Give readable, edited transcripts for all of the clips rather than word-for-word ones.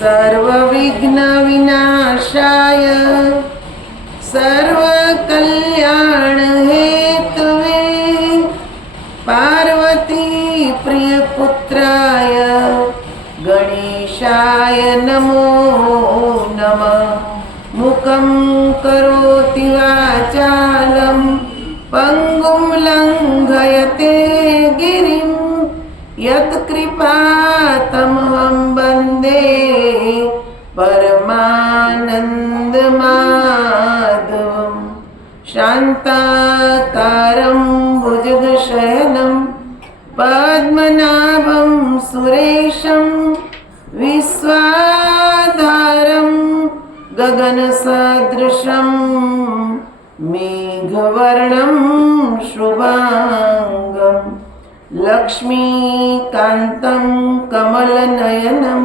सर्वविघ्नविनाशाय सर्वकल्याणहेतवे पार्वती प्रियपुत्राय गणेशाय नमो नमः। मुखं करोति वाचालं पंगुं लंघयते गिरिं यत्कृपातमहं वन्दे परमानन्दमाधवं। शान्ताकारं भुजगशयनं पद्मनाभं सुरेशं विश्वाधारं गगनसदृशं मेघवर्णं शुभांगं लक्ष्मीकान्तं कमलनयनं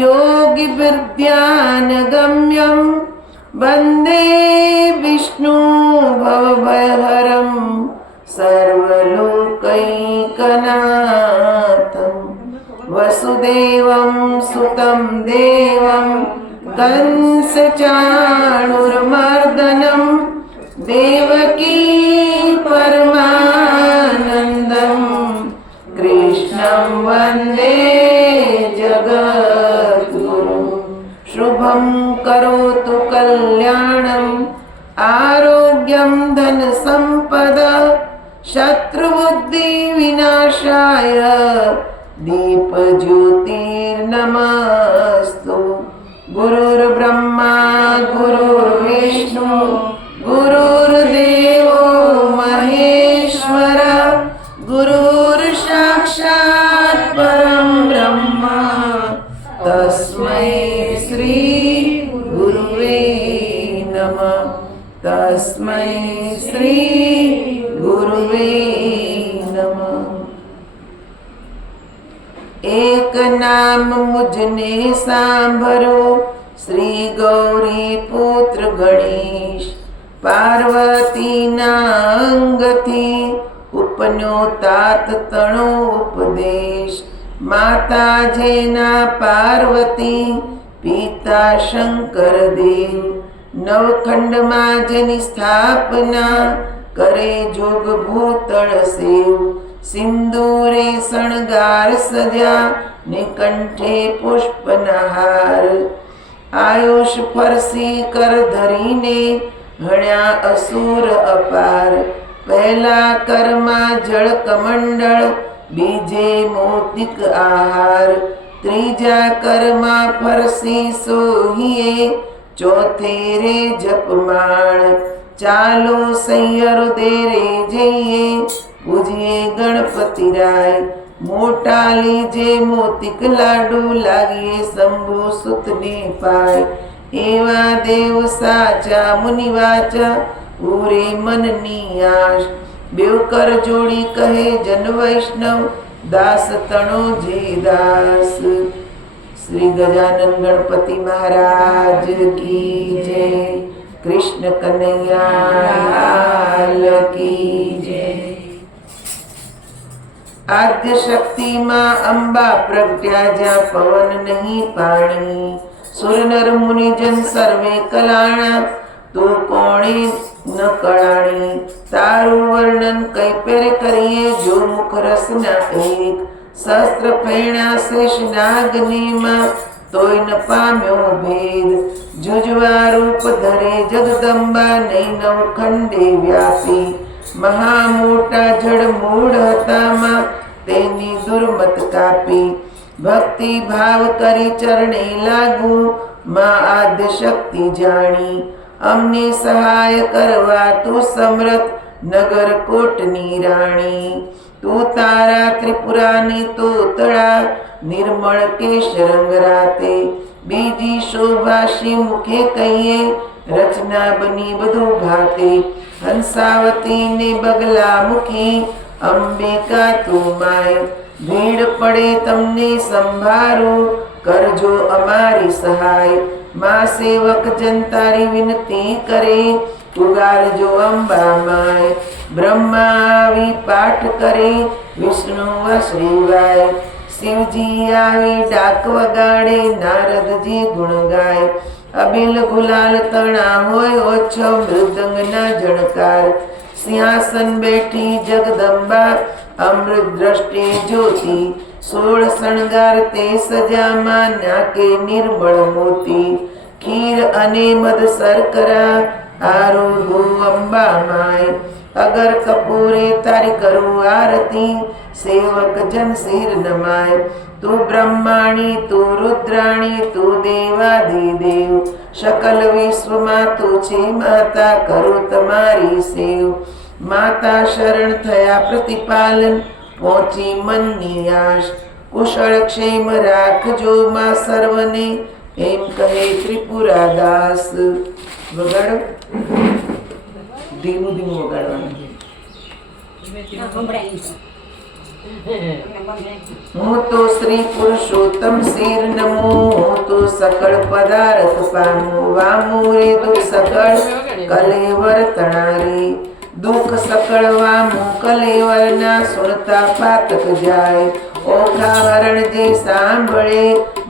योगिविद्यानगम्यं वन्दे विष्णु भवभयहरं सर्वलोकैकनाथं। वसुदेवं सुतं देवं कंसचाणूरमर्दनं देवकी परमानन्दं कृष्णं वन्दे जगद्गुरुं। शुभं करोतु कल्याणं आरोग्यं धनसम्पदा शत्रुबुद्धिविनाशाय दीपज्योतिर्नमस्तु। गुरुर्ब्रह्मा गुरुर्विष्णु गुरुर्देवो महेश्वर गुरुर्साक्षात् परं ब्रह्म तस्मै श्री गुरुवे नमः। तस्मै श्री गुरुवे नमः। एक नाम मुझने सांभरो श्री गौरी पुत्र गणेश पार्वती नांगथी उपन्यो तात तणो उपदेश। माता जेना पार्वती पिता शंकर देव नवखंड मां जेनी स्थापना करे जोग भूतल सेव। सिंदूरे शणगार सजा ने कंठे पुष्पनहार आयुष फरसी कर धरीने हण्या असुर अपार। पहला कर्मा जल कमंडल बीजे मोतिक आहार। त्रीजा कर्मा फरसी सोहिए चौथे रे जपमाण। चालो सैयर देरे जइए पूजिए गणपति राय। मोटा लीजे मोतिक लाडू लागिए शंभु सुत ने पाय। एवा देव साचा मुनि वाचा पूरे मननी आश। बेव कर जोड़ी कहे जन वैष्णव दास तणो जे दास। श्री गजानन गणपति महाराज की जय। कृष्ण कन्हैया लाल की जय। आद्य शक्ति मां अंबा प्रगट्या ज्या पवन नहीं पाणी। सुर नर मुनि जन सर्वे कलाणा तो कोणे न कळाणी। तारू वर्णन कई पेर करिए जो मुख रसना एक। सहस्त्र फेणा शेष नाग नेमा तोय न पाम्यो भेद। जुजवा रूप धरे जगदंबा नहीं नव खंडे व्यापी। महामोटा जड़ मूढ़ हतामा तेनी दुर्मत कापी। भक्ति भाव करी चरणे लागू मां आद्य शक्ति जाणी। अमने सहाय करवा तू समर्थ नगर कोटनी राणी। तू तारा त्रिपुरा ने तो तड़ा निर्मल केश रंग राते। बीजी शोभाशी मुखे कहिए रचना बनी बधु भाते। हंसावती ने बगला मुखी अंबिका तू माय। भीड़ पड़े तमने संभारो करजो अमारी सहाय। मां सेवक जनतारी विनती करे पुकारजो अंबा माय। ब्रह्मा पाठ करे विष्णु वश्रीवाय। શિવજી આવી ડાક વગાડે, નારદજી ગુણ ગાય. અબિલ ગુલાલ તણા હોય ઓછો, મૃદંગના જણકાર. સિંહાસન બેઠી જગદંબા, અમૃત દ્રષ્ટિ જ્યોતિ. 16 શણગાર તે સજામાં, નાકે નિર્મળ મોતી. ખીર અને મધ શર્કરા, આરુધુ અંબા માય. અગર કપૂરે તારી કરું આરતી, સેવક જન શિર નમાય. તું બ્રહ્માણી, તું રુદ્રાણી, તું દેવાધિદેવ. શકલ વિશ્વમાં તું છે માતા, કરું તમારી સેવ. માતા શરણ થયા પ્રતિપાલન, પહોંચી મનની આશ. કુશળ ક્ષેમ રાખજો માં સર્વને, એમ કહે ત્રિપુરાદાસ. વગાડો, ધીમું ધીમું વગાડવાનું. હું તો શ્રી પુરુષોત્તમ શિર નમો, હું તો સકળ પદાર્થ પામું. વામું રે દુઃખ સકળ કલેવર તણારી. દુઃખ સકળ વામું કલેવર ના, સુણતા પાતક જાય. ઓખા હરણ જે સાંભળે,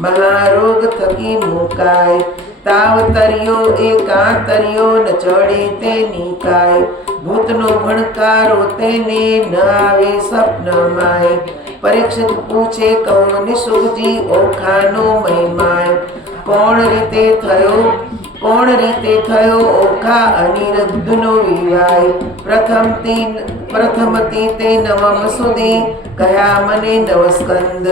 મહારોગ થકી મુકાય. તાવ તર્યો એકાંતર્યો, ન ચડે તેની કાય. ભૂતનો ભણકારો તેને, ન આવે સપનમાય. પરીક્ષિત પૂછે કહો નિશુભજી, ઓખાનો મહિમાય. કોણ રીતે થયો ઓખા અનિરુદ્ધનો વિવાય. પ્રથમથી તે નવમ સુધી, કયા મને નવસ્કંદ.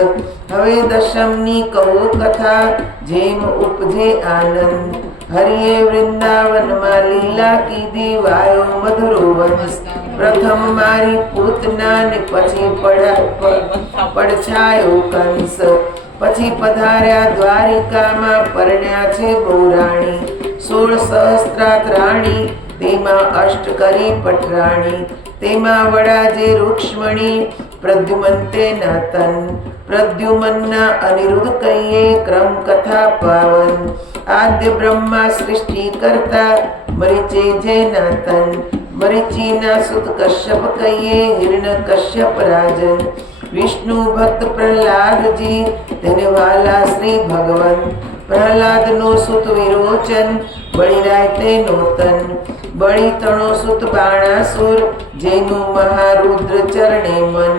હવે દશમની કહો કથા, જેમ ઉપજે આનંદ. હરિએ વૃંદાવનમાં લીલા કીધી, વાયો મધુરો વંશ. પ્રથમ મારી પૂતના, ને પછી પડછાયો કંસ. પછી પધાર્યા દ્વારિકામાં, પરણ્યા છે બહુરાણી. 16 સહસ્ત્રાત રાણી, તેમાં અષ્ટ કરી પટરાણી. તેમાં વડા જે રૂક્ષ્મણી, પ્રદ્યુમન તેના તન. પ્રદ્યુમનના અનિરુદ્ધ કહીએ, ક્રમ કથા પાવન. આદ્ય બ્રહ્મા સૃષ્ટિ કરતા, મરીચે જેના તન. મરીચીના સુત કશ્યપ કહીએ, હિરણ્ય કશ્યપ રાજન. વિષ્ણુ ભક્ત પ્રહલાદજી, તેને વાલા શ્રી ભગવન. પ્રહલાદનો સુત વિરોચન, બળીરાય તેનો તન. બળી તણો સુત બાણાસુર, જેનું મહારુદ્ર ચરણે મન.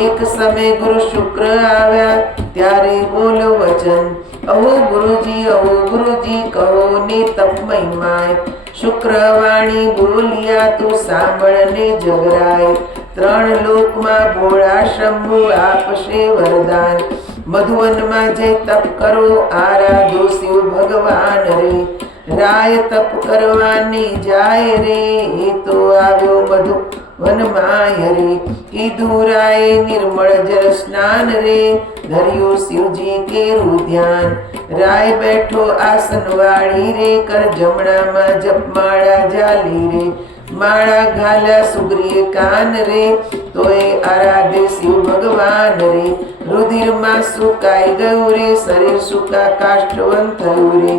એક સમય ગુરુ શુક્ર આવ્યા, ત્યારે બોલો વચન. અહો ગુરુજી કહો ને તપમય માય. શુક્રવાણી બોલ્યા, તું સાંભળને જગરાય. 3 લોકમાં ભોળા શંભુ આપશે વરદાન. મધુવનમાં જય તપ કરો, આરાધો શિવ ભગવાન રે. રાય તપ કરવાની જાય રે, એ તો આવ્યો મધુવનમાં રે. કીધું રાય નિર્મળ જળ સ્નાન રે, ધર્યું શિવજી કેરું ધ્યાન. રાય બેઠો આસન વાળી રે, કર જમણામાં જપમાળા જાલી રે. માળા ઘાલ્યા સુગ્રીએ કાન રે, તોય આરાધે શિવ ભગવાન રે. રુધિરમાં સુકાઈ ગયું રે, શરીર સુકા કાષ્ઠવન થયું રે.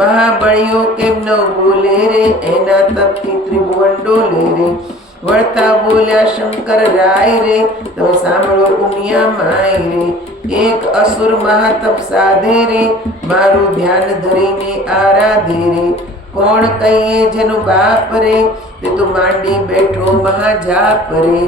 મહાબળીઓ કેમ ન બોલે રે, એના તપથી ત્રિભુવન ડોલે રે. વળતા બોલ્યા શંકર રાય રે, તો સાંભળો ઉમિયા માય રે. એક અસુર મહાતપ સાધે રે, મારું ધ્યાન ધરીને આરાધે રે. કોણ કહીએ જેનો બાપ રે, તે તો માંડી બેઠો મહાજાપ રે.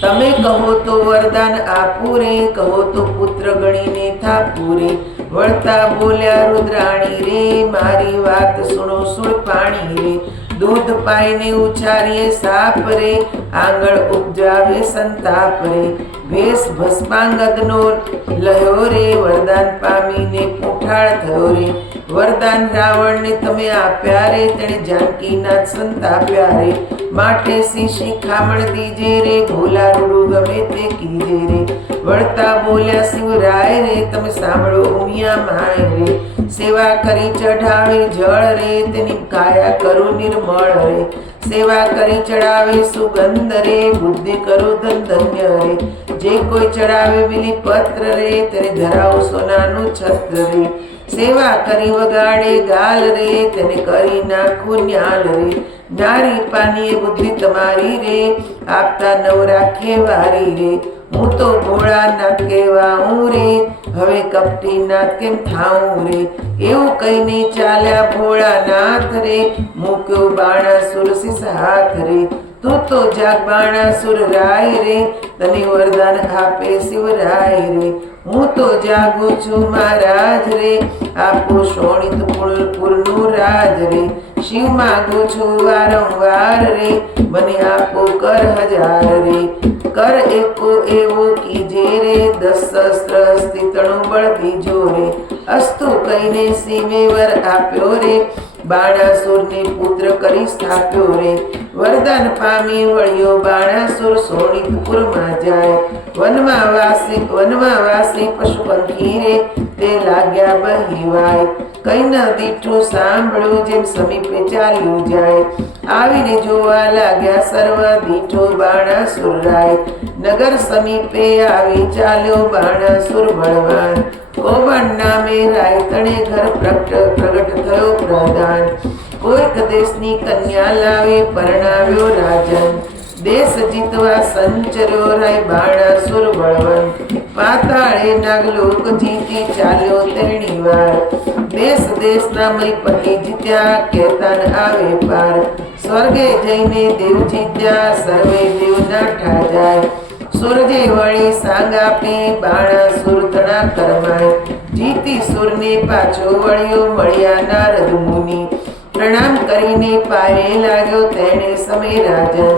તમે કહો તો વરદાન આપું રે, કહો તો પુત્ર ગણીને થાપું રે. વળતા બોલ્યા રુદ્રાણી રે, મારી વાત સુણો સુણ પાણી રે. દૂધ પાઈને ઉછારીએ સાપ રે, આંગળ ઉપજાવે સંતાપ રે. ભેસ ભસ્માંગદનો લયો રે, વરદાન પામીને પૂંઠાળ થયો રે. વરદાન રાવણને તમે આપ્યા રે, તેણે જાનકીનાથ સંતાપ્યા રે. માટે શીશી ખામણ દીજે રે, ભોલા રૂડું ગમે તે કીજે રે. વળતા બોલ્યા શિવરાય રે, તમે સાંભળો ઉમિયા માય રે. સેવા કરી ચઢાવે જળ રે, તેની કાયા કરું નિર્મળ રે. સેવા કરી ચડાવે સુગંધ રે, બુદ્ધિ કરો ધન ધન્ય રે. જે કોઈ ચડાવે બિલીપત્ર રે, તેને ધરાવો સોનાનું છત્ર રે. સેવા કરી વગાડે ગાલ રે, તેને કરી નાખું ન્યાલ રે. નારી પાનીએ બુદ્ધિ તમારી રે, આપતા નવ રાખે વારી રે. હું તો ભોળાનાથ કહેવાઉં રે, હવે કપટીનાથ કેમ થાઉં રે. એવું કહીને ચાલ્યા ભોળાનાથ રે, મૂક્યો બાણાસુર શીશ હાથ રે. તું તો જાગ બાણાસુર રાય રે, તને વરદાન આપે શિવરાય રે. હું તો જાગું છું મહારાજ રે, આપો શોણિતપુરનું રાજ રે. શિવ માગું છું વારંવાર રે, મને આપો કર હજાર રે. કર એકો એવો કીજે રે, 10 શસ્ત્ર હસ્તી તણું બળ દીજો રે. અસ્તુ કહીને શિવે વર આપ્યો રે, બાણાસુરને પુત્ર કરી સ્થાપ્યો રે. વરદાન પામી વળ્યો બાણાસુર શોણિતપુરમાં જાય. વનમાં વાસી પશુ પંખી રે, તે લાગ્યા બહિવાય. કઈ ન દીઠું સાંભળ્યું જેમ સમીપે ચાલ્યું જાય. આવીને જોવા લાગ્યા સર્વ દીઠો બાણાસુર રાય. નગર સમીપે આવી ચાલ્યો બાણાસુર બળવાન. કોવણ નામે રાય તણે ઘર પ્રગટ થયો પ્રધાન. કોઈક દેશની કન્યા લાવી પરણાવ્યો રાજન. દેશ જીતવા સંચર્યો રાય બાણાસુર બળવાન. પાતાળે નાગલોક જીતી ચાલ્યો તેણી વાર. દેશ દેશના મહીપતિ જીત્યા, કેતાન આવે પાર. સ્વર્ગે જઈને દેવ જીત્યા, સર્વે દેવ નાઠા જાય. સૂરજે વળી સાંગ આપી, બાણાસુર તણા કરમાય. જીતી સુરને પાછો વળ્યો, મળ્યા નારદ મુનિ. પ્રણામ કરીને પાયે લાગ્યો તેણે સમય રાજન.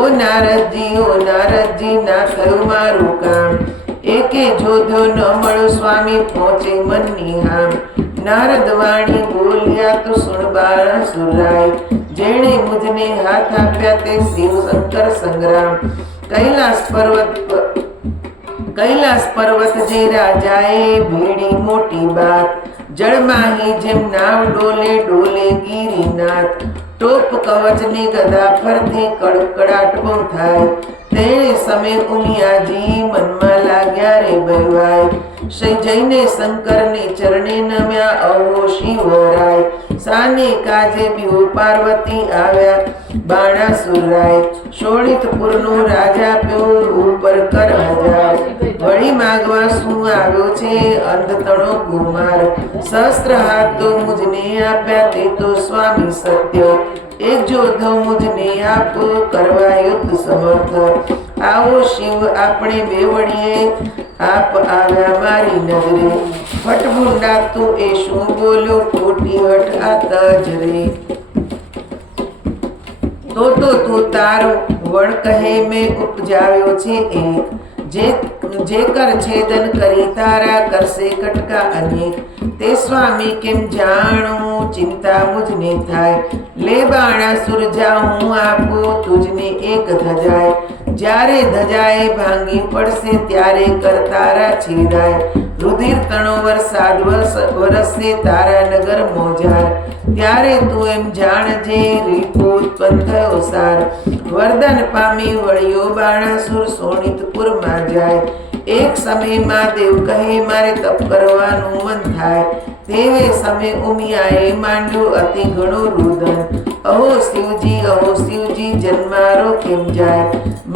ઓ નારદજી ના થયું મારું કામ. એકે જોધ્યો ન મળ્યો સ્વામી, પહોંચે મનની હામ. નારદ વાણી બોલ્યા તો સુણ બાણાસુર રાય. જેણે મુજને હાથ આપ્યા તે શિવ શંકર સંગ્રામ. કૈલાસ પર્વત જે રાજાએ ભેડી મોટી બાત. જળમાહી જેમ નાવ ડોલે ડોલે ગિરિનાથ. ટોપ કવચની ગદા ફરતી કડકડાટ બહુ થાય. તેણે સમે ઉમિયાજી મનમાં લાગ્યા રે બહેવાય. જઈને શંકરને ચરણે નમ્યા, અહો શિવરાય. સાને કાજે બીઓ પાર્વતી આવ્યા બાણાસુર રાય. શોણિતપુરનો રાજા પ્યો ઉપર કર હજાર. વળી માગવા શું આવ્યો છે અંધતણો કુમાર. સહસ્ત્ર હાથ તો મુજને આપ્યા, તે તો સ્વામી સત્ય. એક જોધો મુજને આપો, કરવા યુદ્ધ સમર્થ. આવો શિવ આપણે બેવડીએ, આપ આવ્યા મારી નજરે. ફટમુંડા તું એ શું બોલ્યો, ખોટી હઠ આ તજ રે. તો તું તારો વણ કહે મેં ઉપજાવ્યો છે એક. જે કર છેદન કરી તારા કરશે કટકા અનેક. તે સ્વામી કેમ જાણું ચિંતા મુજને થાય. લે બાણાસુર જાઉં આપો તુજને એક ધજાય. જ્યારે ધજાએ ભાંગી પડશે ત્યારે કર તારા છેદાય. રુધિર તણો વરસાદ વરસે તારા નગર મોજાર. ત્યારે તું એમ જાણજે રીપો ઉત્પન્ન થયો સાર. વરદાન પામી વળ્યો બાણાસુર શોણિતપુરમાં જાય. એક સમયમાં દેવ કહે મારે તપ કરવાનું મન થાય. તેવે સમય ઉમિયાએ માંડ્યું અતિ ઘણું રુદન. અહો શિવજી જન્મારો કેમ જાય.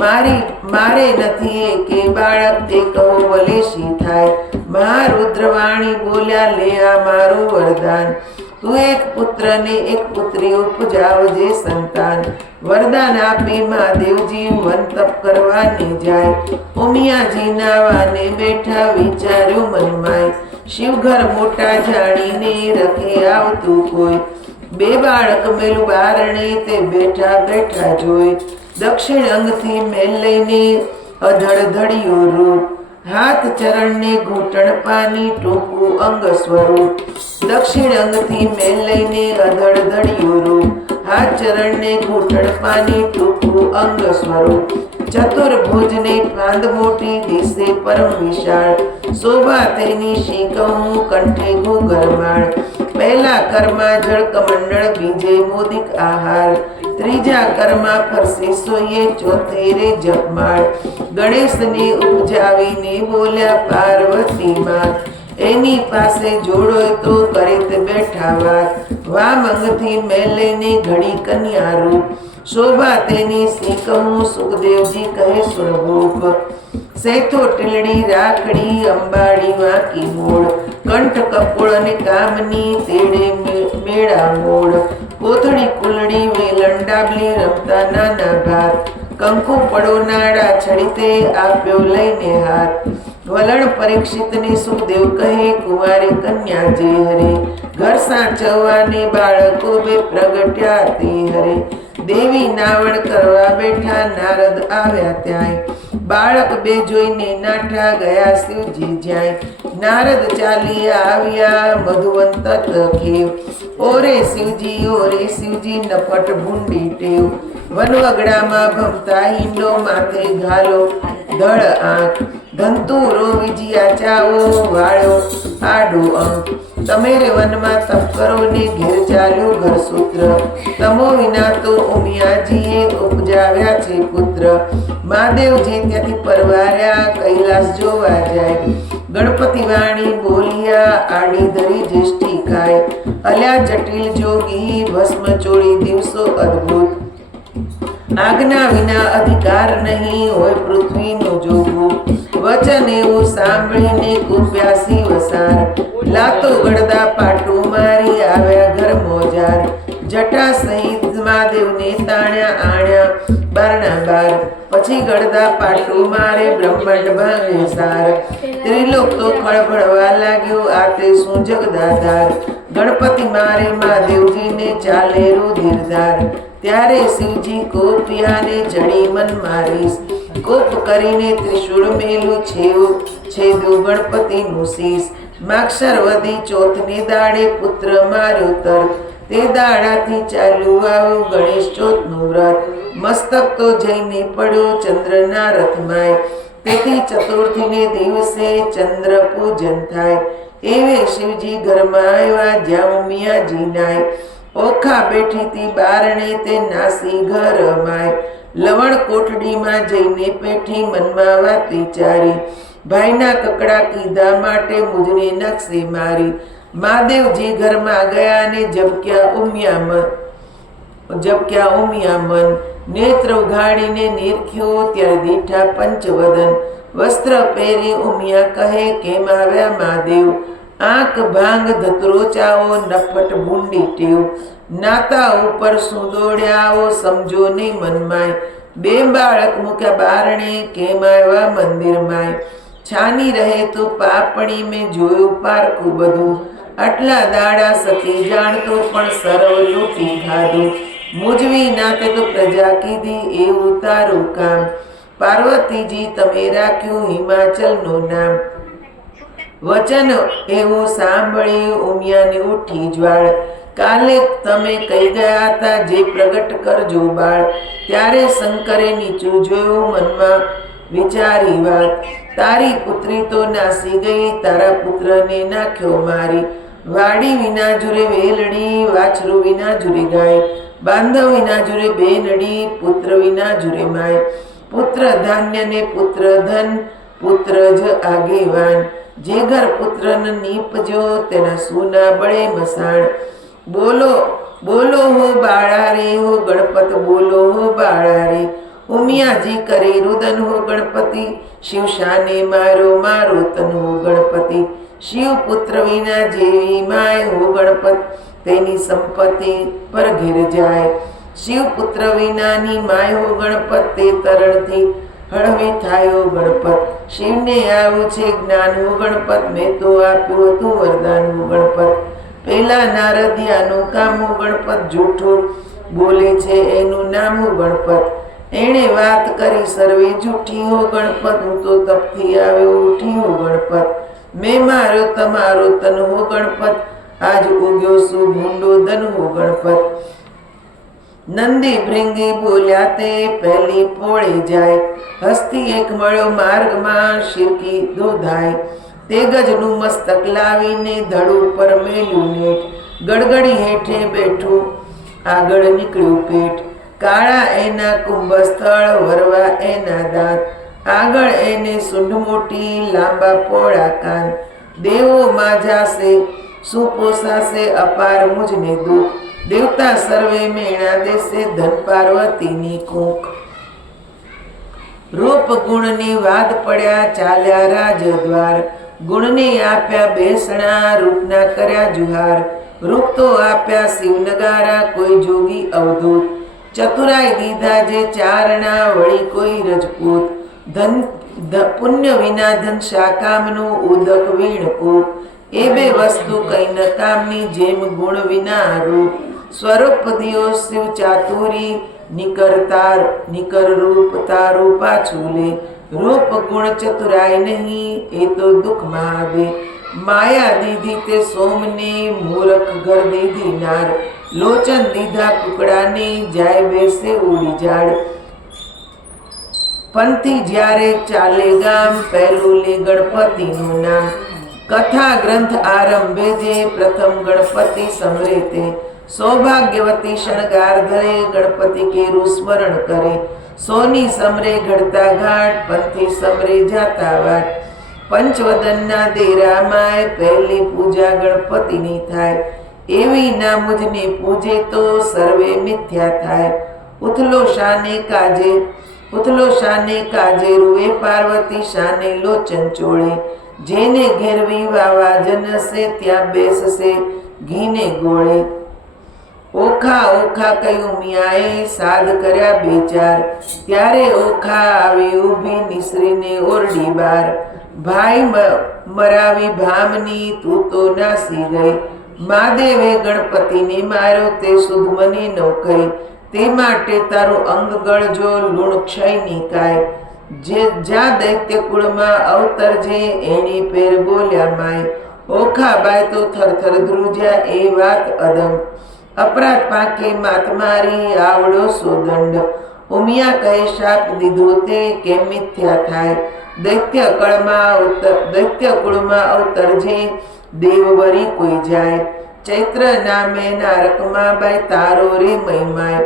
મારે નથી એકે બાળક, તે કહો ભલે શી થાય. મહારુદ્રવાણી બોલ્યા લે આ મારું વરદાન. તું એક પુત્ર ને એક પુત્રી ઉપજાવજે સંતાન. વરદાન આપી મહાદેવજી વન તપ કરવાને જાય. ઉમિયાજી નાવાને બેઠા વિચાર્યું મનમાય. શિવઘર મોટા જાણીને રખે આવતું કોઈ. બે બાળક મેલું બારણે તે બેઠા બેઠા જોઈ. દક્ષિણ અંગથી મેલ લઈને અધડધડિયું રૂપ. હાથ ચરણને ઘૂંટણ પાની ટૂંકું અંગ સ્વરૂપ. દક્ષિણ અંગથી મેલ લઈને અધડધડિયું રૂપ. હાથ ચરણને ઘૂંટણ પાની ટૂંકું અંગ સ્વરૂપ. ચતુર્ભુજને ફાંદ મોટી દિશે પરમ વિશાળ. શોભા તેની શી કહું કંઠે ઘૂઘરમાળ. પહેલા કર્મા જળ કમંડળ, બીજે મોદિક આહાર. ત્રીજા કર્મા ફરસે સોઈએ, ચોથે રે જપમાળ. ગણેશને ઉપજાવીને બોલ્યા પાર્વતી માં. એની પાસે જોડોય તો કરે તે બેઠા વાત. વામ અંગથી મેં લઈને ઘડી કન્યા રૂપ. શોભા તેની સી કહું સુખદેવજી કહે સુરભૂપ સેથો ટીલડી રાખડી અંબાડી વાંકી મૂળ કંઠ કપોળ અને કામની તેડે મેળા મૂળ કોથળી કુલડી વેલણ ડાબલી રમતા નાના ભાત કંકુ પડો નાડા છડીતે આપ્યો લઈને હાથ વલણ પરીક્ષિતને સુખદેવ કહે કુંવારી કન્યા જે હરે ઘર સાચવવાને બાળકો બે પ્રગટ્યા તે હરે દેવી નાવણ કરવા બેઠા નારદ આવ્યા ત્યાંય બાળક બે જોઈને નાઠા ગયા શિવજી જ્યાંય નારદ ચાલી આવ્યા મધુવંત ખેવ ઓરે શિવજી નફટ ભૂંડી ટેવ વનવગડામાં ભમતા હિંડો માથે ઘાલો ધડ આંખ ધંતુરો વિજયા ચાવો વાળ્યો આડો અંક તમે રે વનમાં તપ કરો ને ઘેર ચાલ્યું ઘર સૂત્ર તમો વિના તો ઉમિયાજીએ ઉપજાવ્યા છે પુત્ર મહાદેવજી ત્યાંથી પરવાર્યા કૈલાસ જોવા જાય ગણપતિ વાણી બોલિયા આડી ધરી જેષ્ઠી ખાય અલ્યા જટિલ જોગી ભસ્મ ચોળી દિવસો અદ્ભુત આજ્ઞા વિના અધિકાર નહીં હોય પૃથ્વીનું જોગું વચન એવું સાંભળીને કુપ્યાસી વસાર લાતો ગળદા પાટું મારી આવ્યા ઘર મોજાર જટા સહિત મહાદેવને તાણ્યા આણ્યા બારણા બાર પછી ગળદા પાટું મારે બ્રહ્માંડ ભાંગે સાર ત્રિલોક તો ખળભળવા લાગ્યો આ તે શું જગદાધાર ગણપતિ મારે મહાદેવજીને ચાલે રુધિરધાર ત્યારે શિવજી કોપિયાને ચડી મન મારીશ કોપ કરીને ત્રિશૂળ મેલું છેદ્યું ગણપતિનું શીશ માક્ષર વધી ચોથને દાડે પુત્ર માર્યો તર તે દાડાથી ચાલ્યું આવ્યું ગણેશ ચોથનું વ્રત મસ્તક તો જઈને પડ્યો ચંદ્રના રથમાય તેથી ચતુર્થીને દિવસે ચંદ્ર પૂજન થાય એવે શિવજી ઘરમાં આવ્યા જ્યાં ઉમિયાજી નાય ઓખા બેઠીથી બારણે તે નાસી ઘર માય લવણ કોટડીમાં જઈને પેઠી મનમાં વાત વિચારી ભાઈના કકડા કીધા માટે મુજને નકશે મારી મહાદેવજી ઘરમાં ગયા ને જબક્યા ઉમિયામન નેત્ર ઉઘાડીને નિરખ્યો ત્યારે દીઠા પંચવદન વસ્ત્ર પહેરી ઉમિયા કહે કેમ આવ્યા મહાદેવ આંખ ભાંગ ધતરો ચાવો નફટ ભૂંડી ટેવ નાતા ઉપર શું દોડ્યા આવો સમજો નહીં મનમાય બે બાળક મૂક્યા બારણે કેમ આવ્યા મંદિરમાંય છાની રહે તો પાપણી મેં જોયું પારખું બધું આટલા દાડા સતી જાણતો પણ સર્વ લૂંટી ખાધું મૂજવી નાતે તો પ્રજા કીધી એવું તારું કામ પાર્વતીજી તમે રાખ્યું હિમાચલનું નામ વચન એવું સાંભળી ઉમિયાને ઉઠી જ્વાળ કાલે તમે કહી ગયા હતા જે પ્રગટ કરજો બાળ ત્યારે શંકરે નીચું જોયું મનમાં વિચારી વાત તારી પુત્રી તો નાસી ગઈ તારા પુત્રને નાખ્યો મારી વાડી વિના જુરે વેલડી વાછરું વિના જુરે ગાય બાંધવ વિના જુરે બેનડી પુત્ર વિના જુરે માય પુત્ર ધાન્ય ને પુત્ર ધન પુત્ર જ આગેવાન જે ઘર પુત્રને નીપજો તેના સુના બળે મસાણ બોલો બોલો હો બાળા રે હો ગણપત બોલો હો બાળા રે ઉમિયાજી કરે રુદન હો ગણપતિ શિવ શાને મારો મારો તન હો ગણપતિ શિવ પુત્ર વિના જેવી માય હો ગણપત તેની સંપત્તિ પર ઘેર જાય શિવ પુત્ર વિનાની માય હો ગણપત તે તરણથી હળવી થાયો ગણપત શિવને આવું છે જ્ઞાન હો ગણપત મેં તો આપ્યું હતું વરદાન હો ગણપત પેલા નારદિયાનું કામ હો ગણપત જૂઠું બોલે છે એનું નામ હો ગણપત એણે વાત કરી સર્વે જૂઠી હો ગણપત હું તો તપથી આવ્યો ઉઠી હો ગણપત મેં માર્યો તમારો તન હો ગણપત આજ ઉગ્યો શું ભૂંડો ધન હો ગણપત નંદી ભૃંગી બોલ્યા તે પહેલી પોળે જાય હસ્તી એક મળ્યો માર્ગમાં શિરકી દોધાય તે ગજનું મસ્તક લાવીને ધડ ઉપર મેલ્યું નેટ ગડગડી હેઠે બેઠું આગળ નીકળ્યું પેટ કાળા એના કુંભસ્થળ વરવા એના દાંત આગળ એને સૂંઢ મોટી લાંબા પોળા કાન દેવો માજાશે શું પોસાશે અપાર મુજને દુઃખ દેવતા સર્વે મેણા દેશે ધન પાર્વતીની કૂક. રૂપ ગુણની વાદ પડ્યા ચાલ્યા રાજદ્વાર. ગુણને આપ્યા બેસણા રૂપના કર્યા જુહાર. રૂપ તો આપ્યા શિવનગારા કોઈ જોગી અવધૂત. ચતુરાઈ દીધા જે ચારણા વળી કોઈ રજપૂત. ધન પુણ્ય વિના ધન શાકામનું ઉદક વીણકૂપ. એ બે વસ્તુ કઈ ન કામની જેમ ગુણ વિના રૂપ. સ્વરૂપ દિયો શિવ ચાતુરી નિકર રૂપ તારું પાછું લે. રૂપ ગુણ ચતુરાય નહીં એ તો દુઃખ મહાદે. માયા દીધી તે સોમને મૂરખ ઘર દીધી નાર. લોચન દીધા કુકડાને જાય બેસે ઉડી ઝાડ. પંથી જ્યારે ચાલે ગામ પહેલું લે ગણપતિનું નામ. કથા ગ્રંથ આરંભે જે પ્રથમ ગણપતિ સમરે તે. સૌભાગ્યવતી શણગાર ધરે ગણપતિ કેરું સ્મરણ કરે. સોની સમરે ઘડતા ઘાટ પંથી સમરે જાતા વાટ. પંચવદનના દેરામાય પહેલી પૂજા ગણપતિની થાય. એવી ના મુજને પૂજે તો સર્વે મિથ્યા થાય. ઉથલો શાને કાજે રૂએ પાર્વતી શાને લોચન ચોળે. જેને ઘેરવી વાવા જનસે ત્યાં બેસશે ઘીને ગોળે. ઓખા કયું મિયાએ સાદ કર્યા બે ચાર. ત્યારે ઓખા આવી ઊભી નિસરીને ઓરડી બાર. ભાઈ મરાવી ભામની તું તો નાસી ગઈ. મહાદેવે ગણપતિને માર્યો તે સુધ મને ન કહી. તે માટે તારું અંગ ગળજો લુણ ક્ષય નિકાય. જ્યાં દૈત્ય કુળમાં અવતરજે એની પેર બોલ્યા માય. ઓખા બાય તો થરથર ધ્રુજ્યા એ વાત અદમ. અપરાધ પાકે માત મારી આવડો સોદંડ. ઉમિયા કહે શાપ દીધો તે કેમ મિથ્યા થાય. દૈત્ય કુળમાં અવતરજે દેવવરી કોઈ જાય. ચૈત્ર નામે નારકમાં બાય તારો રે મહિમાય.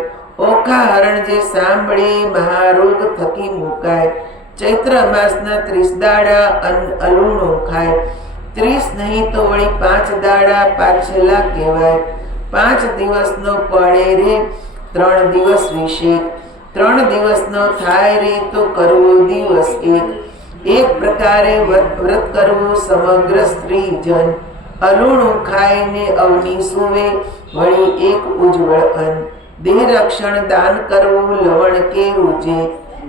ઓખા હરણ જે સાંભળે મહારોગ થકી મુકાય. ચૈત્ર માસના 30 દાડા અલુણો ખાય. 30 નહીં તો વળી 5 દાડા પાછલા કહેવાય. 5 દિવસનો પડે રે 3 દિવસ વિશેક. 3 દિવસનો થાય રે તો કરવો દિવસ એક. એક પ્રકારે વ્રત કરવું સમગ્ર સ્ત્રી જન. અલુણું ખાઈને અવની સુવે વળી એક ઉજ્જવળ અન્ન. દેહ રક્ષણ દાન કરવું લવણ કે રૂજે.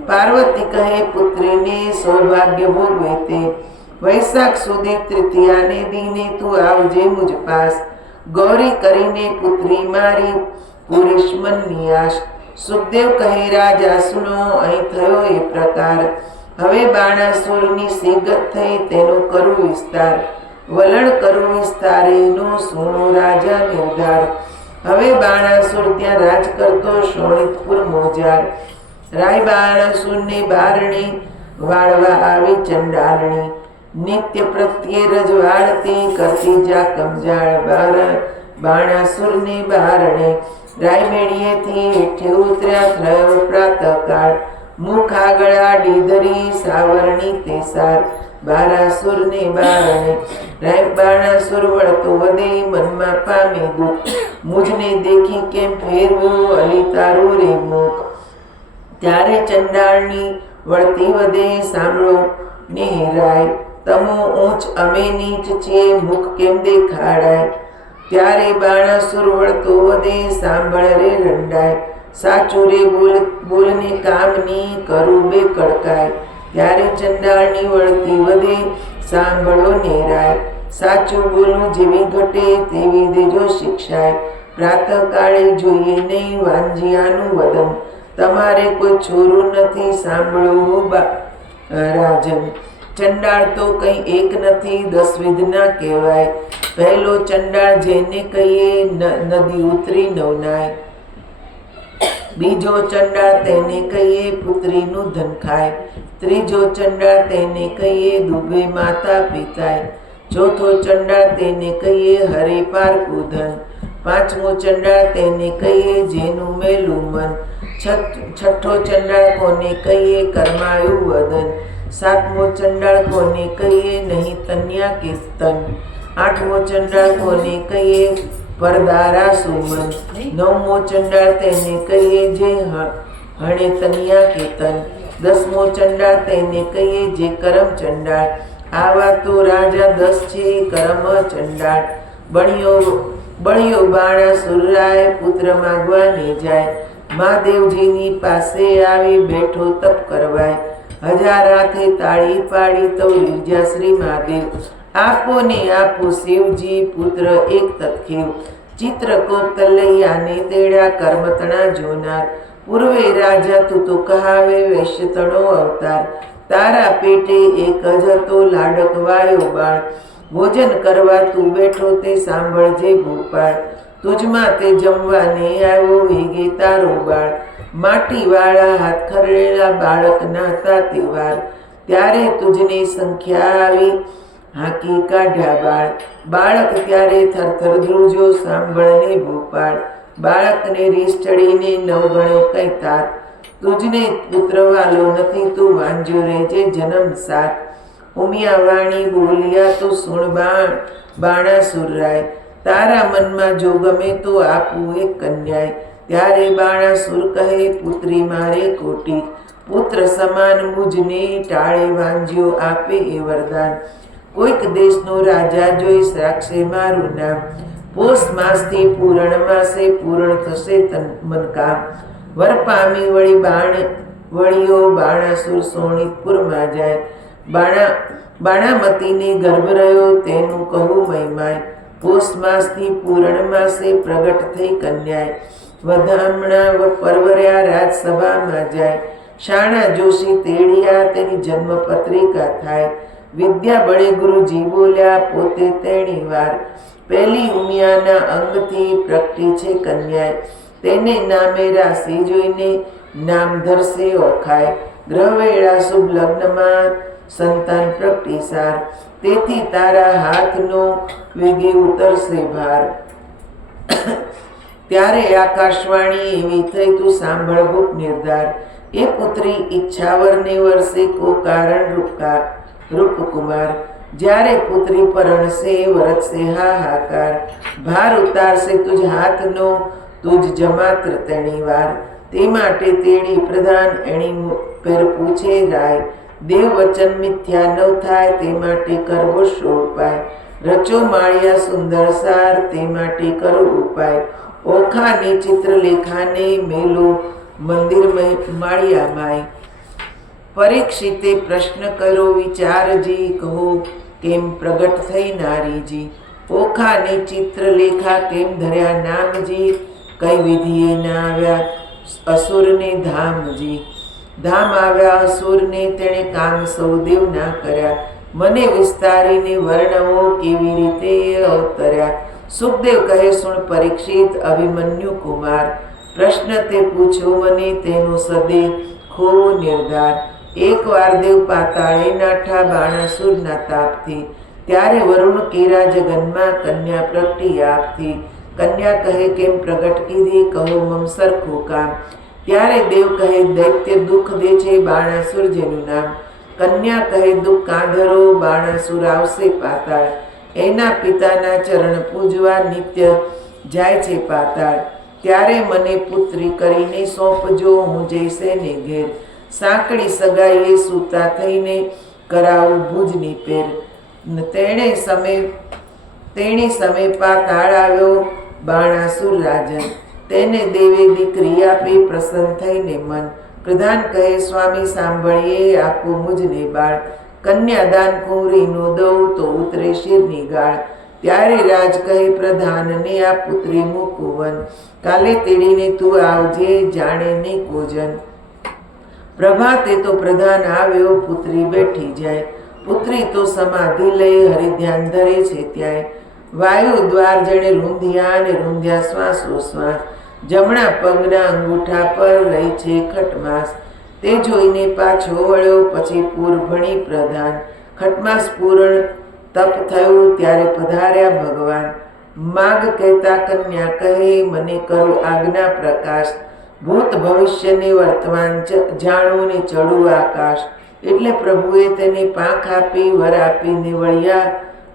પાર્વતી કહે પુત્રીને સૌભાગ્ય ભોગવે તે. વૈશાખ સુધી તૃતીયાને દીને તું આવજે મુજ પાસ. ગૌરી કરીને પુત્રી મારી પુરેશ મનની આશ. સુખદેવ કહે રાજા સુનો અહીં થયો એ પ્રકાર. હવે બાણાસુરની સિગત થઈ તેનો કરું વિસ્તાર. વલણ કરું વિસ્તાર એનો સુનો રાજા નિર્ધાર. હવે બાણાસુર ત્યાં રાજ કરતો શોણિતપુર મોજાર. રાય બાણાસુરને બારણે વાળવા આવી ચંડાલણી. નિત્ય પ્રત્યે રજવાડતી કરતી જા કમજાળ. બાણાસુરને બારણે રાય મેળીએથી હેઠે ઉતર્યા થયો પ્રાતકાળ. મુખ આગળ આડી ધરી સાવરણી તે સાર. બાણાસુરને બારણે રાય બાણાસુર વળતો વધે મનમાં પામે દુઃખ. મુજને દેખી કેમ ફેરવું અલી તારું રે મુખ. ત્યારે ચંડાળની વળતી વધે સાંભળો ને રાય. તમો ઊંચ અમે નીચ છીએ મુખ કેમ દેખાડાય. ત્યારે બાણાસુર વળતો વધે સાંભળ રે રંડાય. સાચું રે બોલને કામની કરું બે કડકાય. ત્યારે ચંડાળની વળતી વધે સાંભળો ને રાય. સાચું બોલું જેવી ઘટે તેવી દેજો શિક્ષાય. પ્રાતઃકાળે જોઈએ નહીં વાંજિયાનું વદન. તમારે કોઈ છોરું નથી સાંભળવું રાજન. ચંડાળ તો કઈ એક નથી 10 વિધના કહેવાય. પહેલો ચંડાળ જેને કહીએ નદી ઉતરી નવનાય. બીજો ચંડાળ તેને કહીએ પુત્રીનું ધન ખાય. ત્રીજો ચંડાળ તેને કહીએ દુબે માતા પિતાય. ચોથો ચંડાળ તેને કહીએ હરે પારકું ધન. પાંચમો ચંડાળ તેને કહીએ જેનું મેલું મન. છઠ્ઠો ચંડાળ કોને કહીએ કર્માયું વદન. સાતમો ચંડાળ કોને કહીએ નહીં તન્યા કીર્તન. આઠમો ચંડાળ કોને કહીએ પરદારા સુમન. નવમો ચંડાળ તેને કહીએ જે હણે તનિયા કેતન. દસમો ચંડાળ તેને કહીએ જે કરમ ચંડાળ. આવા તો રાજા 10 છે કરમ ચંડાળ. બળિયો બાણાસુરરાય પુત્ર માગવાને જાય. મહાદેવજીની પાસે આવી બેઠો તપ કરવાય. 1000 હાથે તાળી પાડી તો લીજા શ્રી મહાદેવ. આપો ને આપો શિવજી પુત્ર એક તત્ખેવ. ચિત્રકોપ તલૈયાને તેડા કર્મતણા જોનાર. પૂર્વે રાજા તું તો કહાવે વૈશ્ય તણો અવતાર. તારા પેટે એક જ હતો લાડક વાયો બાળ. ભોજન કરવા તું બેઠો તે સાંભળજે ભોપાળ. તુજમાં તે જમવાને આવ્યો વેગે તારો બાળ. માટીવાળા હાથ ખરેલા બાળકના હતા તે વાર. ત્યારે તુજને સંખ્યા આવી હાંકી કાઢ્યા બાળ. બાળક ત્યારે થરથર ધ્રુજો સાંભળને ભોપાળ. બાળકને રીસ ચડીને 9 ગણ્યો કઈ તાત. તુજને પુત્ર વાલો નથી તું વાંજો રહેજે જન્મ સાથ. ઉમિયા વાણી બોલ્યા તો સુણ બાણાસુરરાય. તારા મનમાં જો ગમે તો આપું એક કન્યાય. ત્યારે બાણાસુર કહે પુત્રી મારે કોટી. પુત્ર સમાન મુજને ટાળે વાંજ્યો આપે એ વરદાન. કોઈક દેશનો રાજા જોઈ રાખશે મારું નામ. પોષ માસથી પૂરણ માસે પૂર્ણ થશે તન મન કામ. વર પામી વળીઓ બાણાસુર સોણિતપુરમાં જાય. બાણામતીને ગર્ભ રહ્યો તેનું કહું મહિમાય. પોષ માસથી પૂરણ માસે પ્રગટ થઈ કન્યાય. વધામણા પરવર્યા રાજસભામાં જાય. શાણા જોશી તેડિયા તેની જન્મ પત્રિકા થાય. વિદ્યા બળે ગુરુજી બોલ્યા પોતે તેણી વાર. પહેલી ઉમિયાના અંગથી પ્રગટી છે કન્યાય. તેને નામે રાશિ જોઈને નામ ધરશે ઓખાય. ગ્રહવેળા શુભ લગ્નમાં સંતાન પ્રગટી સાર. તેથી તારા હાથનો વેગે ઉતરશે ભાર. ત્યારે આકાશવાણી એવી થઈ તું સાંભળ ગુપ નિર્ધાર. એ પુત્રી ઈચ્છાવરને વર્ષે કો કારણ રૂપકુમાર. જ્યારે પુત્રી પરણશે વરતશે હાહાકાર. ભાર ઉતારશે તુજ હાથનો તુજ જમાત્ર તેણી વાર. તે માટે તેડી પ્રધાન એણી પેર પૂછે રાય. દેવ વચન મિથ્યા ન થાય તે માટે કરવો શો ઉપાય. રચો માળિયા સુંદર સાર તે માટે કરો ઉપાય. ઓખાની ચિત્રલેખાને મેલો મંદિર માળિયા માય. પરીક્ષિતે પ્રશ્ન કર્યો વિચારજી કહો કેમ પ્રગટ થઈ નારીજી. ઓખાની ચિત્રલેખા કેમ ધર્યા નામજી. કઈ વિધિએ ના આવ્યા અસુરને ધામજી. ધામ આવ્યા અસુરને તેણે કામ સૌ દેવ ના કર્યા. મને વિસ્તારીને વર્ણવો કેવી રીતે એ અવતર્યા. સુખદેવ કહે સુણ પરીક્ષિત અભિમન્યુ કુમાર. પ્રશ્ન તે પૂછ્યો મને તેનો સદે ખો નિર્ધાર. એકવાર દેવ પાતાળે નાઠા બાણાસુરના તાપથી. ત્યારે વરુણ કેરા જગનમાં કન્યા પ્રગટી આપથી. કન્યા કહે કેમ પ્રગટ કીધી કહો મમ સરખું કામ. ત્યારે દેવ કહે દૈત્ય દુઃખ દે છે બાણાસુર જેનું નામ. કન્યા કહે દુઃખ કાંધરો બાણાસુર આવશે પાતાળ. એના પિતાના ચરણ પૂજવા નિત્ય જાય છે પાતાળ. ત્યારે મને પુત્રી કરીને સોંપજો હું જઈશે ને ઘેર. સાંકડી સગાઈએ સૂતા થઈને કરાવું ભુજની પેર. તેણે સમય પાતાળ આવ્યો બાણાસુર રાજન. તેને દેવે દીકરી આપી પ્રસન્ન થઈને મન. પ્રધાન કહે સ્વામી સાંભળીએ આપો મુજને બાળ. કન્યાદાન કુંવરીનો દઉં તો ઉતરે શિરની ગાળ. ત્યારે રાજ કહે પ્રધાનને આ પુત્રી મૂકુવન. કાલે તેડીને તું આવજે જાણે ને કોજન. પ્રભાતે તો પ્રધાન આવ્યો પુત્રી બેઠી જાય. પુત્રી તો સમાધિ લઈ હરિધ્યાન ધરે છે ત્યાંય. વાયુ દ્વાર જણે રૂંધ્યા ને રૂંધ્યા શ્વાસોશ્વાસ. જમણા પગના અંગૂઠા પર રહી છે ખટમાસ. તે જોઈને પાછો વળ્યો પછી પૂર ભણી પ્રધાન. ખટમાસ પૂરણ તપ થયું ત્યારે પધાર્યા ભગવાન. માગ કહેતા કન્યા કહે મને કરો આજ્ઞા પ્રકાશ. ભૂત ભવિષ્યને વર્તમાન જાણું ને ચડું આકાશ. એટલે પ્રભુએ તેને પાંખ આપી વર આપીને વળ્યા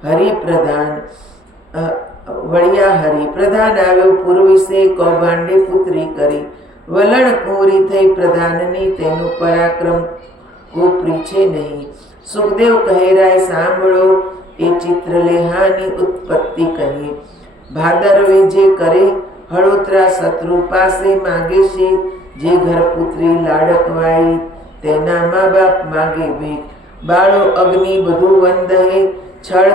હરિપ્રધાન. વળ્યા હરી પ્રધાન આવ્યો પૂર્વિશે કૌભાંડે પુત્રી કરી વલણ કોરી થઈ પ્રધાનની તેનું પરાક્રમ કોપરી છે નહીં સુખદેવ કહે રાય સાંભળો એ ચિત્રલેહાની ઉત્પત્તિ કહી ભાદરવે જે કરે હળોતરા શત્રુ પાસે માગે છે જે ઘર પુત્રી લાડકવાઈ તેના મા બાપ માગે ભેટ બાળો અગ્નિ બધું વંદહે છળ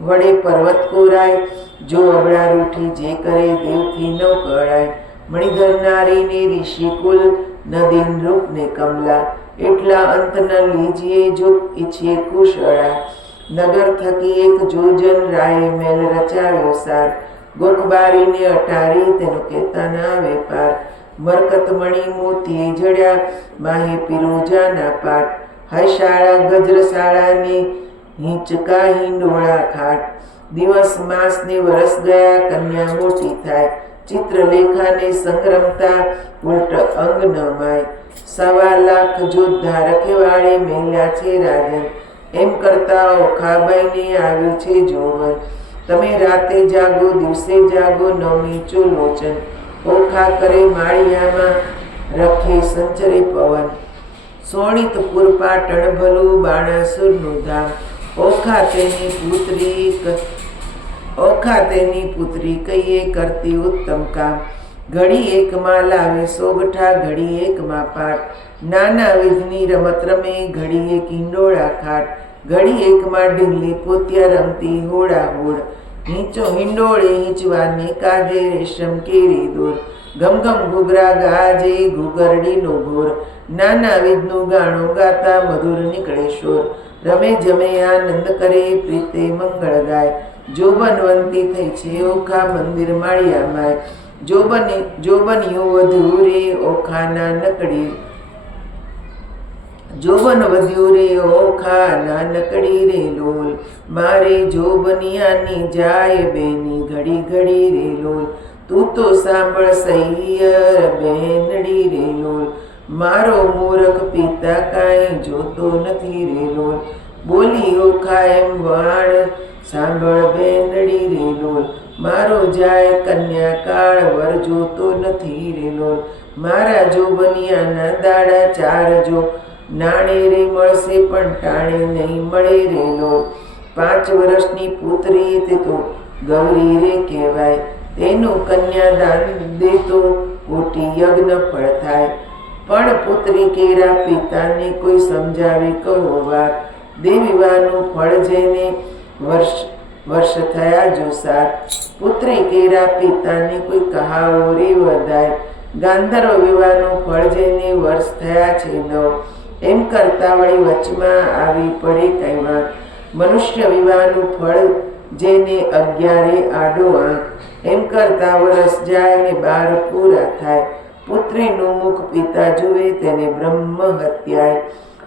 વડે પર્વત કોરાય જો અબળા રૂઠી જે કરે દેવથી ન કળાય મણિધર નારીને ઋષિકુલ નદીન રૂપને કમલા એટલા અંત ન લીજીએ જો ઈચ્છીએ કુશળા નગર થકી એક જોજન રાય મેલ રચાયો સાર ગોખબારીને અટારી તેનો કહેતા ના વેપાર મરકત મણી મોતી જડ્યા માહે પિરોજાના પાટ હૈશાળા ગજરશાળાને હિંચકા હિંડોળા ખાટ દિવસ માસ ને વરસ ગયા કન્યા મોટી થાય ચિત્રલેખાને સંગ્રમતા ઉલટ અંગ ન માય 1.25 લાખ જોધા રખેવાળે મેલ્યા છે રાજન એમ કરતા ઓખાબાઈને આવ્યું છે જોવન તમે રાતે જાગો દિવસે જાગો નવમી ચોલોચન ઓખા કરે માળિયામાં રખે સંચરે પવન સોણિતપુર પાટણ ભલું બાણાસુરનું ધામ ઓખા તેની પુત્રી કહીએ કરતી ઉત્તમ કામ ઘડી એકમાં લાવે સોગઠા ઘડી એકમાં પાટ નાના વિધની રમત રમે ઘડી એક હિંડોળા ખાટ ઘડી એકમાં ઢીંગલી પોતિયા રમતી હોડા હોડ હિંચો હિંડોળે હિંચવાને કાજે રેશમ કેરી દોર ગમગમ ઘૂઘરા ગાજે ઘૂઘરડીનો ઘોર નાના વિધનું ગાણું ગાતા મધુર નીકળે શોર રમે જમે આનંદ કરે પ્રીતે મંગળ ગાય જોબનવંતી થઈ છે ઓખા મંદિર માળિયામાય જોબનિયો વધુ રે ઓખાના નકડી જોબન વધ્યું રે ઓખાના નકડી રે લોલ મારે જોબનિયાની જાય બેની ઘડી ઘડી રે લોલ તું તો સાંભળ સૈયર બેનડી રે લોલ મારો મૂરખ પિતા કાંઈ જોતો નથી રે લોલ બોલી ઓખા એમ વાણ સાંભળ બેનડી રે લોલ મારો જાય કન્યા કાળ વર જોતો નથી રે લોલ મારા જોબનિયાના દાડા ચાર જો નાણે રે મળશે પણ ટાણે નહીં મળે રે લોલ 5 વર્ષની પુત્રી તે તો ગૌરી રે કહેવાય તેનું કન્યાદાન દે તો કોટી યજ્ઞ ફળ થાય પણ પુત્રી કેરા પિતાને કોઈ સમજાવી કહો વાત દે વિવાહનું ફળ જેને વર્ષ થયા જો સાત પુત્રી કેરા પિતાને કોઈ કહાવો રે વધાય ગાંધર્વ વિવાહનું ફળ જેને વર્ષ થયા છે 9 એમ કરતા વળી વચમાં આવી પડે કઈ વાત મનુષ્ય વિવાહનું ફળ જેને 11 આડો આંખ એમ કરતા વર્ષ જાય ને 12 પૂરા થાય પુત્રીનું મુખ પિતા જુએ તેને બ્રહ્મ હત્યાય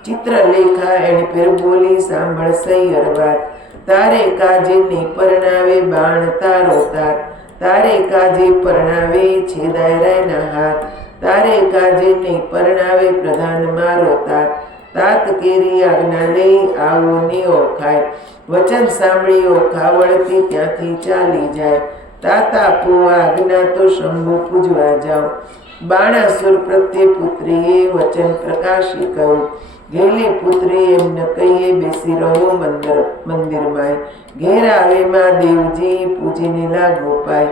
ચિત્રલેખા એને ફેર બોલી સાંભળ સૈયર વાત તારે કાજે ને પરણાવે બાણ તારો તાર તારે કાજે પરણાવે છેદાય રાયના હાથ તારે કાજે ને પરણાવે પ્રધાન મારો તાત તાત કેરી આજ્ઞા લઈ આવો ને ઓખાય વચન સાંભળી ઓખા વળતી ત્યાંથી ચાલી જાય તાતા પો આજ્ઞા તો શંભુ પૂજવા જાઓ બાણાસુર પ્રત્યે પુત્રીએ વચન પ્રકાશી કહ્યું ઘેલી પુત્રી એમને કહીએ બેસી રહો મંદિરમાં ઘેર આવે માં દેવજી પૂજીને લાગો પાય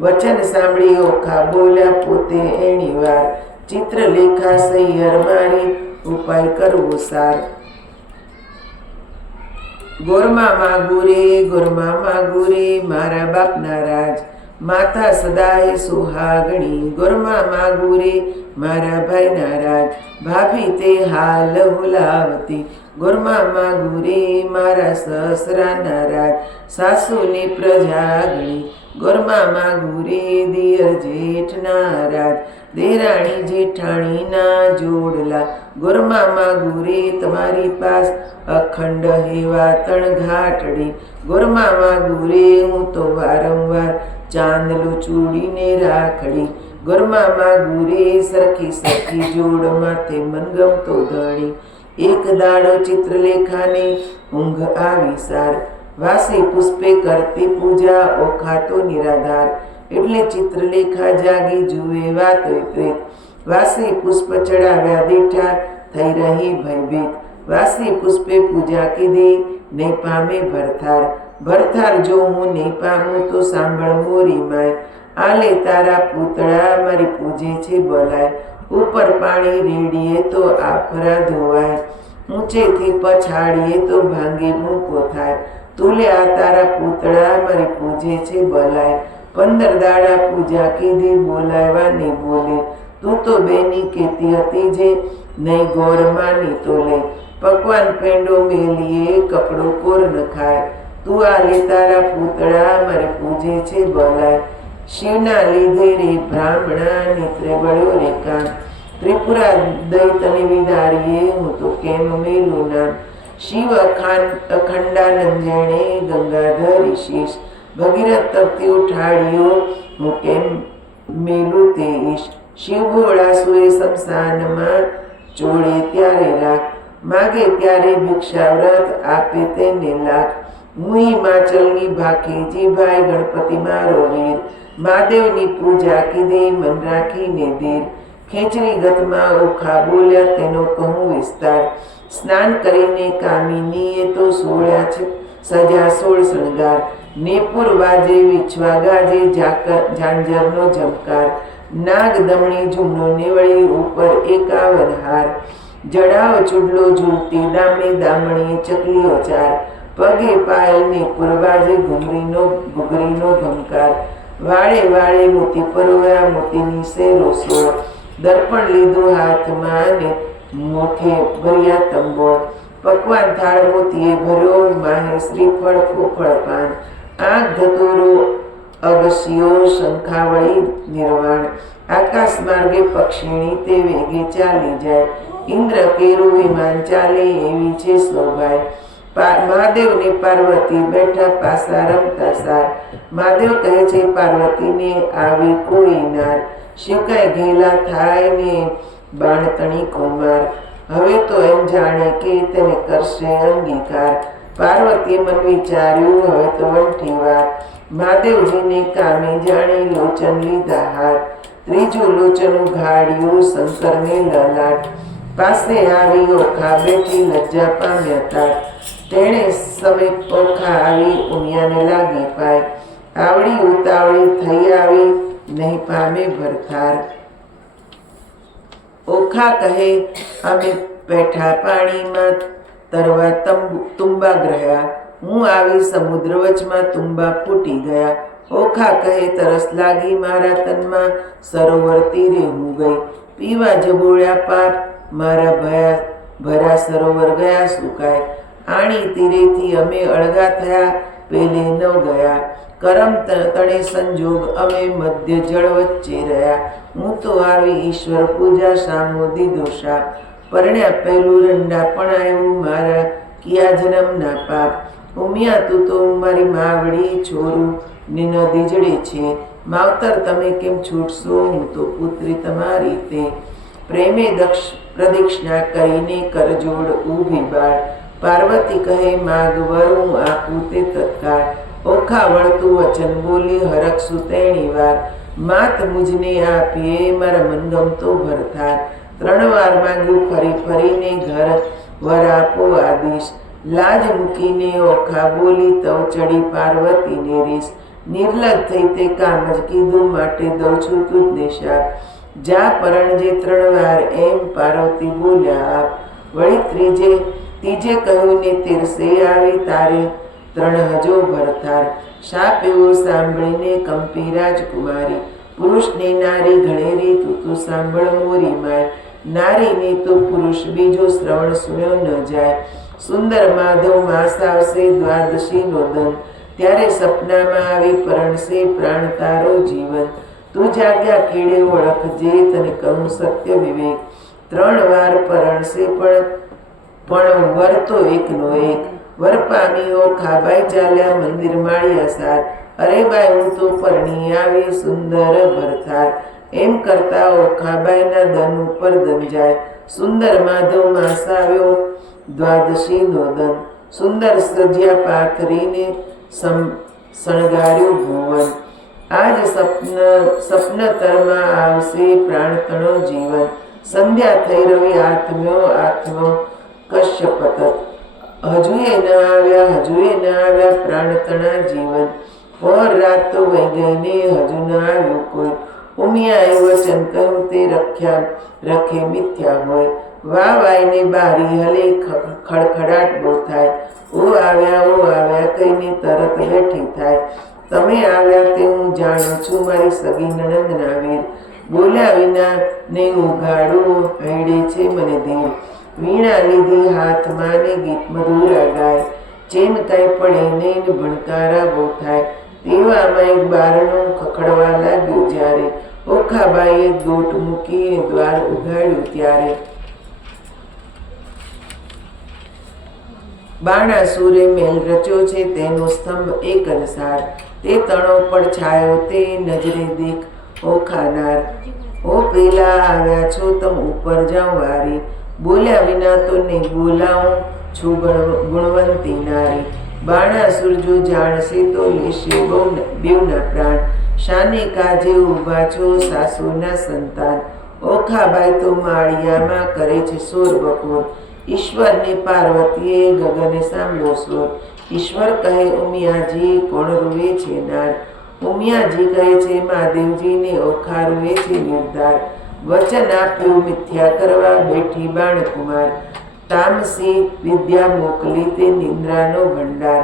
વચન સાંભળી ઓખા બોલ્યા પોતે એની વાર ચિત્રલેખા સૈયર મારી ઉપાય કરવો સાર ગોરમાં માગુ રે મારા બાપના રાજ માતા સદાય સુહાગણી ગોરમાં માગુ રે મારા ભાઈના રાજ ભાભી તે હાલ હુલાવતી ગોરમાં માગુ રે મારા સસરાના રાજ સાસુની પ્રજાગણી ગોરમાં માગુ રે દિયર જેઠના રાજ દેરાણી જેઠાણીના જોડલા ગોરમાં માગુ રે તમારી પાસ અખંડ હેવા તણઘાટડી ગોરમાં માગુ રે હું તો વારંવાર ચાંદલો ચૂડીને રાખડી ગોરમાં માગુ રે સરખી જોડ માથે મનગમતો ધણી એક દાડો ચિત્રલેખાને ઊંઘ આવી સાર વાસી પુષ્પે કરતી પૂજા ઓખા તો નિરાધાર એટલે ચિત્રલેખા જાગી જુએ વાત વિપરીત વાસી પુષ્પ ચડાવ્યા દીઠા થઈ રહી ભયભીત વાસી પુષ્પે પૂજા કીધી નહીં પામે ભરથાર ભરથાર જો હું નહીં પામું તો સાંભળ મોરી માય આલે તારા પૂતળા મારી પૂજે છે બોલાય ઉપર પાણી રેડીએ તો આફરા ધોવાય ઊંચેથી પછાડીએ તો ભાંગી મૂકો થાય તુલે આ તારા પૂતળા મારી પૂજે છે બોલાય 15 દાડા પૂજા કીધી બોલાવ્યા નહીં બોલે તું તો બેની કેતી હતી જે નહીં ગોર માની તો લે પકવાન પેંડો મેલીએ કપડો કોર ન ખાય તું આલે તારા પૂતળા મારી પૂજે છે બોલાય શિવના લીધે રે બ્રાહ્મણા નેત્રે બળ્યો રે કાન ત્રિપુરા દૈતને વિદારીએ હું તો કેમ મેલું નામ શિવ અખંડાનંદ જેણે ગંગાધર શીશ ભગીરથ તપથી ઉઠાડ્યો હું કેમ મેલું તે ઈશ શિવ ભોળા સુએ શમશાનમાં ચોળે ત્યારે લાખ માગે ત્યારે ભિક્ષા વ્રત આપે તેને લાખ હું હિમાચલની ભાખીજી ભાઈ ગણપતિ મારો વીર મહાદેવની પૂજા કીધી મન રાખીને ધીર ખેંચરી ગતમાં ઓખા બોલ્યા તેનો કહું વિસ્તાર સ્નાન કરીને કામિનીએ તો સોળ્યા છે સજા 16 શણગાર નેપુર વાજે વિછવા ગાજે ઝાંઝરનો ઝમકાર નાગ દમણી ઝુમનો નેવળી ઉપર 51 હાર જડાવ ચૂડલો ઝૂલતી દામે દામણીએ ચકલીઓ ચાર પગે પાયલ નેપુર વાજે ઘુઘરીનો ઘમકાર વાળે વાળે મોતી પરોયા મોતીની શેરો સોળ દર્પણ લીધું હાથમાં ને મોઠે ભર્યા તંબોળ પકવાન થાળ મોતીએ ભર્યો માહે શ્રીફળ ફોફળ પાન આંખ ધતુરો અગસ્યો શંખાવળી નિર્વાણ આકાશ માર્ગે પક્ષીણી તે વેગે ચાલી જાય ઇન્દ્ર કેરું વિમાન ચાલે એવી છે શોભાય મહાદેવ ને પાર્વતી બેઠા પાસા રમતા સાર મહાદેવ કહે છે પાર્વતીને આવી કોઈ નાર શિવ કઈ ઘેલા થાય ને બાણતણી કુમાર હવે તો એમ જાણે કે તેને કરશે અંગીકાર પાર્વતીએ મન વિચાર્યું હવે તો વંઠી વાર મહાદેવજીને કામે જાણે લોચન લીધા હાથ ત્રીજું લોચન ઉઘાડ્યું શંકરને લલાટ પાસે આવી ઓખા બેઠી લજ્જા પામ્યા તાર તેણે સમય ઓખા આવી ઉમિયાને લાગી પાય આવડી ઉતાવળી થઈ આવી નહીં પામે ભરથાર ઓખા કહે અમે બેઠા પાણીમાં તરવા તુંબા ગ્રહ્યા હું આવી સમુદ્ર વચમાં તુંબા ફૂટી ગયા ઓખા કહે તરસ લાગી મારા તનમાં સરોવર તીરે હું ગઈ પીવા જબોળ્યા પાપ મારા ભરા સરોવર ગયા સુકાય આણી તીરેથી અમે અળગા થયા પેલે ન ગયા કરમ તણે સંજોગ અમે મધ્ય જળ વચ્ચે રહ્યા હું તો આવી ઈશ્વર પૂજા સામો દીધો શાપ પરણ્યા પહેલું રંડા પણ આવ્યું મારા કિયા જન્મના પાપ ઉમિયા તું તો મારી માવડી છોરું નિન દીજડે છે માવતર તમે કેમ છૂટશો હું તો પુત્રી તમારી તે પ્રેમે દક્ષ પ્રદક્ષિણા કરીને કરજોડ ઊભી બાળ પાર્વતી કહે માગવર હું આપું તે તત્કાળ ઓખા વળતું વચન બોલી હરખશું તેણી વાર માત મુજને આપીએ મારા મનગમતો ભરથાર 3 વાર માંગ્યું ફરી ફરીને ઘર વર આપો આદેશ લાજ મૂકીને ઓખા બોલી તવ ચડી પાર્વતીને રીસ નિર્લજ થઈ તે કામ જ કીધું માટે દઉં છું તુજને શાપ જા પરણજે 3 વાર એમ પાર્વતી બોલ્યા આપ વળી ત્રીજે કહ્યું ને તીરસે આવી તારે 3 હજો ભરથાર શાપ એવો સાંભળીને કંપી રાજકુમારી પુરુષને નારી ઘણેરી તું સાંભળ મોરી માય નારીને તો પુરુષ બીજો શ્રવણ સુણ્યો ન જાય સુંદર માધવ માસ આવશે દ્વાદશી નો દન ત્યારે સપનામાં આવી પરણશે પ્રાણ તારો જીવન તું જાગ્યા કેડે ઓળખજે તને કહું સત્ય વિવેક 3 વાર પરણશે પણ વર તો એકનો એક વર પામીઓ ખાબાઈ ચાલ્યા મંદિર માળ્યા સાર અરે બાઈ હું તો પરણી આવી સુંદર ભરથાર એમ કરતા ઓખાબાઈના દન ઉપર દન જાય સુંદર માધવ માસ આવ્યો દ્વાદશી નો દન સુંદર સજ્યા પાથરીને શણગાર્યું ભુવન. આજ સપનતરમાં આવશે પ્રાણતણો જીવન. સંધ્યા થઈ રવિ આત્મો કશ્યપત. હજુએ ન આવ્યા પ્રાણતણા જીવન. પર રાત તો વહી ગઈને હજુ ન આવ્યું કોઈ. ઉમિયાએ વચન કહ્યું તે રખે મિથ્યા હોય. વાઈને બારી હલે ખડખડાટ બહુ થાય. ઓ આવ્યા કહીને તરત બેઠી થાય. તમે આવ્યા તે હું જાણું છું મારી સગી નણંદના વીર. બોલ્યા વિના ને ઉઘાડું હૈડે છે મને ધીર. વીણા લીધી હાથમાં ને ગીત મધુરા ગાય. ચેન કાંઈ પડે નહીં ને ભણકારા બહુ થાય. તેવામાં એક બારણું ખખડવા લાગ્યું જ્યારે. ઓખાબાઈએ દોટ મૂકી દ્વાર ઉઘાડ્યું ત્યારે. બાણાસુરે મેલ રચ્યો છે તેનો સ્તંભ એક અનસાર. તે તણો પડછાયો તે નજરે દેખ ઓખાનાર. ઓ પેલા આવ્યા છો તમ ઉપર જાઉં વારી. બોલ્યા વિના તો નહીં બોલાવું છું ગુણવંતી નારી. બાણાસુર જો જાણશે તો લેશે બેવના પ્રાણ. શાને કાજે ઊભા છો સાસુના સંતાન. ઓખાબાઈ તો માળિયામાં કરે છે સોર બપોર. ઈશ્વરને પાર્વતીએ ગગને સાંભળ્યો સ્વર. ઈશ્વર કહે ઉમિયાજી કોણ રૂવે છે નાર. ઉમિયાજી કહે છે મહાદેવજીને ઓખા રૂવે છે નિર્ધાર. વચન આપ્યું મિથ્યા કરવા બેઠી બાણકુમાર. તામસી વિદ્યા મોકલી તે નિંદ્રાનો ભંડાર.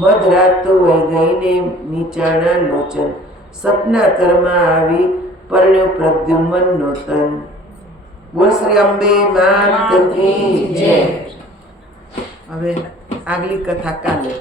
મધરાત તો વહી ગઈને નીચાણા લોચન. સપનાતરમાં આવી પરણ્યો પ્રદ્યુમ્નનો તન. બોલ શ્રી અંબે માત કી જય. હવે આગલી કથા કાલે.